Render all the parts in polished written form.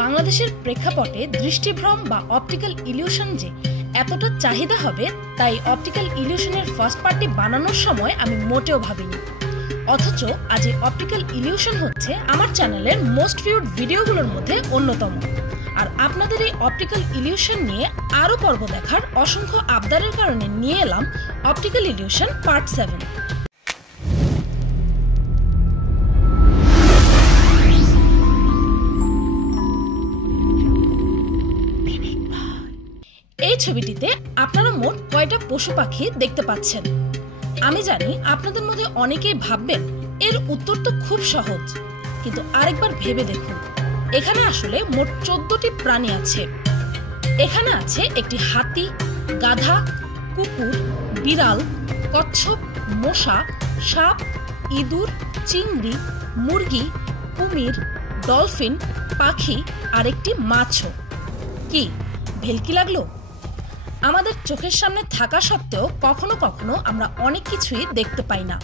বাংলাদেশের প্রেক্ষাপটে দৃষ্টিভ্রম বা অপটিক্যাল ইলিউশন যে এতটা চাহিদা হবে তাই অপটিক্যাল ইলিউশনের ফার্স্ট পার্টটি বানানোর সময় আমি মোটেও ভাবিনি। অথচ আজ এই অপটিক্যাল ইলিউশন হচ্ছে আমার চ্যানেলের মোস্ট ভিউড ভিডিওগুলোর মধ্যে অন্যতম। আর আপনাদের এই অপটিক্যাল ইলিউশন নিয়ে আরও পর্ব দেখার অসংখ্য আবদারের কারণে নিয়ে এলাম অপটিক্যাল ইলিউশন পার্ট 7। এই ছবিটিতে আপনারা মোট কয়টা পশু পাখি দেখতে পাচ্ছেন? আমি জানি আপনাদের মধ্যে অনেকেই ভাববেন এর উত্তর তো খুব সহজ, কিন্তু আরেকবার ভেবে দেখুন, এখানে আসলে মোট 14টি প্রাণী আছে। এখানে আছে একটি হাতি, গাধা, কুকুর, বিড়াল, কচ্ছপ, মশা, সাপ, ইঁদুর, চিংড়ি, মুরগি, কুমির, ডলফিন, পাখি আর একটি মাছও। কি ভেলকি লাগলো? আমাদের চোখের সামনে থাকা সত্ত্বেও কখনো কখনো আমরা অনেক কিছুই দেখতে পাই না।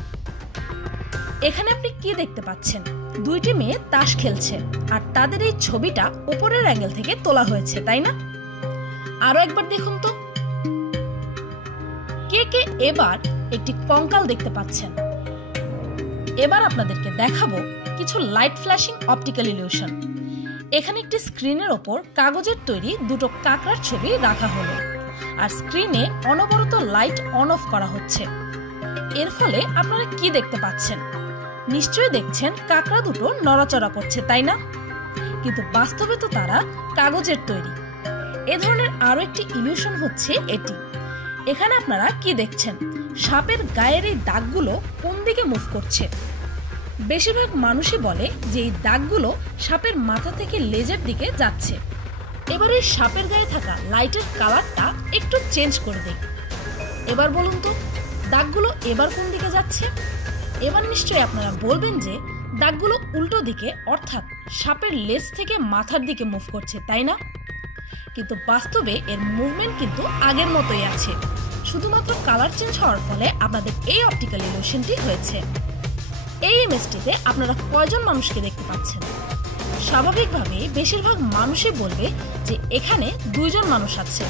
এখানে আপনি কি দেখতে পাচ্ছেন? দুইটি মেয়ে তাস খেলছে, আর তাদের এই ছবিটা উপরের অ্যাঙ্গেল থেকে তোলা হয়েছে, তাই না? আরো একবার দেখুন তো, কে কে এবার একটি কঙ্কাল দেখতে পাচ্ছেন? এবার আপনাদেরকে দেখাবো কিছু লাইট ফ্ল্যাশিং অপটিক্যাল ইলিউশন। এখানে একটি স্ক্রিনের ওপর কাগজের তৈরি দুটো কাঁকড়ার ছবি রাখা হলো, আর স্ক্রিনে অনবরত লাইট অন অফ করা হচ্ছে। এর ফলে আপনারা কি দেখতে পাচ্ছেন? নিশ্চয়ই দেখছেন কাঁকড়া দুটো নড়াচড়া করছে, তাই না? কিন্তু বাস্তবে তো তারা কাগজের তৈরি। এ ধরনের আরো একটি ইলিউশন হচ্ছে এটি। এখানে আপনারা কি দেখছেন? সাপের গায়ের এই দাগগুলো কোন দিকে মুভ করছে? বেশিরভাগ মানুষই বলে যে এই দাগগুলো সাপের মাথা থেকে লেজের দিকে যাচ্ছে। এবার এই সাপের গায়ে থাকা লাইটের কালারটা একটু চেঞ্জ করে দেই। এবার বলুন তো, দাগগুলো এবার কোন দিকে যাচ্ছে? এবার নিশ্চয়ই আপনারা বলবেন যে দাগগুলো উল্টো দিকে, অর্থাৎ সাপের লেজ থেকে মাথার দিকে মুভ করছে, তাই না? কিন্তু বাস্তবে এর মুভমেন্ট কিন্তু আগের মতোই আছে, শুধুমাত্র কালার চেঞ্জ হওয়ার ফলে আপনাদের এই অপটিক্যাল ইলিউশনটি হয়েছে। এই ইমেজটিতে আপনারা কয়জন মানুষকে দেখতে পাচ্ছেন? স্বাভাবিকভাবে বেশিরভাগ মানুষই বলবে যে এখানে 2 জন মানুষ আছে,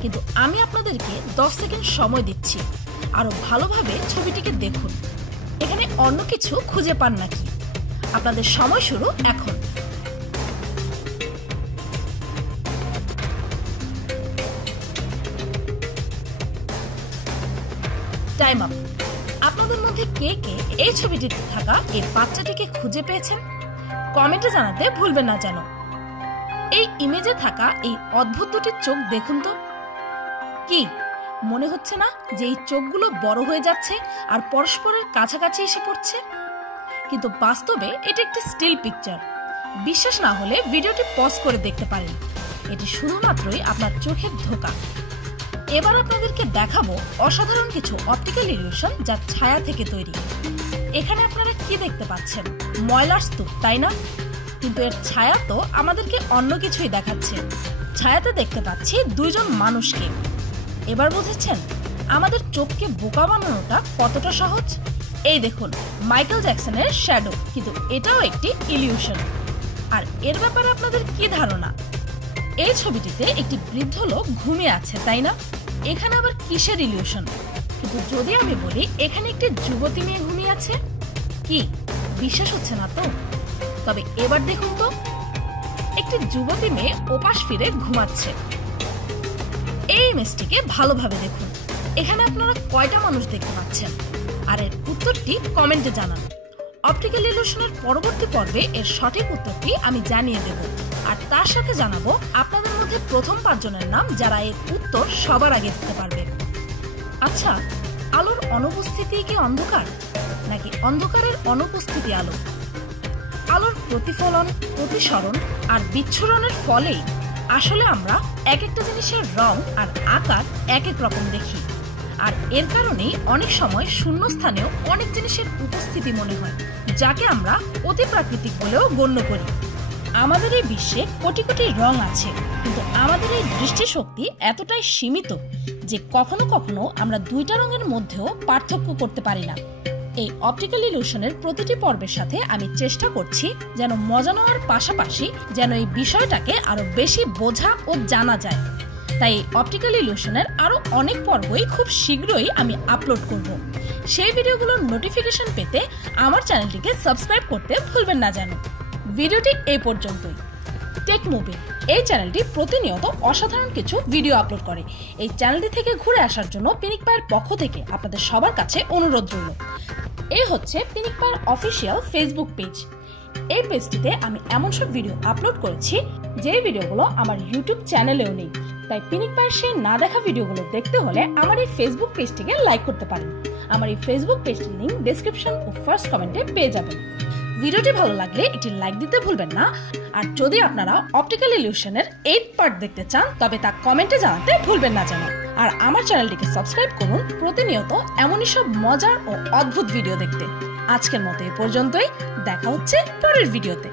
কিন্তু আমি আপনাদেরকে 10 সেকেন্ড সময় দিচ্ছি, আরো ভালোভাবে ছবিটিকে দেখুন। এখানে অন্য কিছু খুঁজে পান নাকি? আপনাদের সময় শুরু এখন। Time up. আপনাদের মধ্যে কে কে এই ছবিটিতে থাকা এই বাচ্চাটিকে খুঁজে পেয়েছেন? কমেন্টে জানাতে ভুলবেন না যেন। এই ইমেজে থাকা এই অদ্ভুত দুটি চোখ দেখুন তো। কি মনে হচ্ছে না যে এই চোখগুলো বড় হয়ে যাচ্ছে আর পরস্পরের কাছাকাছি এসে পড়ছে? কিন্তু বাস্তবে এটা একটি স্টিল পিকচার। বিশ্বাস না হলে ভিডিওটি পজ করে দেখতে পারেন। এটি শুধুমাত্রই আপনার চোখের ধোঁকা। এবার আপনাদেরকে দেখাবো অসাধারণ কিছু অপটিক্যাল ইলিউশন যা ছায়া থেকে তৈরি। এখানে আপনারা কি দেখতে পাচ্ছেন? ময়লার স্তূপ, তাই না? কিন্তু এর ছায়া তো আমাদেরকে অন্য কিছুই দেখাচ্ছে। ছায়াতে দেখতে পাচ্ছি 2 জন মানুষকে। এবার বুঝেছেন আমাদের চোখকে বোকা বানানোটা কতটা সহজ? এই দেখুন, মাইকেল জ্যাকসনের শ্যাডো, কিন্তু এটাও একটি ইলিউশন। আর এর ব্যাপারে আপনাদের কি ধারণা? এই ছবিটিতে একটি বৃদ্ধ লোক ঘুমিয়ে আছে, তাই না? এখানে আবার কিসের ইলিউশন? কিন্তু যদি আমি বলি এখানে একটি যুবতী মেয়ে ঘুমিয়ে আছে, কি বিশ্বাস হচ্ছে না তো? তবে এবার দেখুন তো, একটি যুবতী মেয়ে ওপাশ ফিরে ঘুমাচ্ছে। এই ইমেজটিকে ভালোভাবে দেখুন। এখানে আপনারা কয়টা মানুষ দেখতে পাচ্ছেন? আর এর উত্তরটি কমেন্টে জানান। অপটিক্যাল ইলিউশনের পরবর্তী পর্বে এর সঠিক উত্তরটি আমি জানিয়ে দেব, আর তার সাথে জানাবো আপনাদের মধ্যে প্রথম 5 জনের নাম যারা এর উত্তর সবার আগে দিতে পারবে। আচ্ছা, আলোর অনুপস্থিতি কি অন্ধকার, নাকি অন্ধকারের অনুপস্থিতি আলো? আলোর প্রতিফলন, প্রতিসরণ আর বিচ্ছুরণের ফলেই আসলে আমরা এক একটা জিনিসের রং আর আকার এক এক রকম দেখি। আর এর কারণেই অনেক সময় শূন্য স্থানেও অনেক জিনিসের উপস্থিতি মনে হয়, যাকে আমরা অতিপ্রাকৃতিক বলেও গণ্য করি। আমাদের এই বিশ্বে কোটি কোটি রং আছে, কিন্তু আমাদের এই দৃষ্টিশক্তি এতটাই সীমিত যে কখনো কখনো আমরা 2টা রঙের মধ্যেও পার্থক্য করতে পারি না। এই অপটিক্যাল ইলিউশনের প্রতিটি পর্বের সাথে আমি চেষ্টা করছি যেন মজা নেওয়ার পাশাপাশি যেন এই বিষয়টাকে আরো বেশি বোঝা ও জানা যায়। তাই এই অপটিক্যাল ইলিউশনের আরো অনেক পর্বই খুব শীঘ্রই আমি আপলোড করব। সেই ভিডিওগুলোর নোটিফিকেশন পেতে আমার চ্যানেলটিকে সাবস্ক্রাইব করতে ভুলবেন না যেন। ভিডিওটি এই পর্যন্তই। টেক মুভি এই চ্যানেলটি প্রতিনিয়ত অসাধারণ কিছু ভিডিও আপলোড করে। এই চ্যানেলটি থেকে ঘুরে আসার জন্য পিনিক পায়ের পক্ষ থেকে আপনাদের সবার কাছে অনুরোধ রইল। এই হচ্ছে পিনিক পায়ের অফিসিয়াল ফেসবুক পেজ। এই পেজটিতে আমি এমন সব ভিডিও আপলোড করেছি যে ভিডিওগুলো আমার ইউটিউব চ্যানেলেও নেই। তাই পিনিক পায়ের সেই না দেখা ভিডিওগুলো দেখতে হলে আমার এই ফেসবুক পেজটিকে লাইক করতে পারেন। আমার এই ফেসবুক পেজটির লিংক ডেসক্রিপশন ও ফার্স্ট কমেন্টে পেয়ে যাবেন। ভিডিওটি ভালো লাগলে একটি লাইক দিতে ভুলবেন না। আর যদি আপনারা অপটিক্যাল ইলিউশনের 8th পার্ট দেখতে চান তবে তা কমেন্টে জানাতে ভুলবেন না যেন। আর আমার চ্যানেলটিকে সাবস্ক্রাইব করুন প্রতিনিয়ত এমনই সব মজার ও অদ্ভুত ভিডিও দেখতে। আজকের মতো এ পর্যন্তই, দেখা হচ্ছে পরের ভিডিওতে।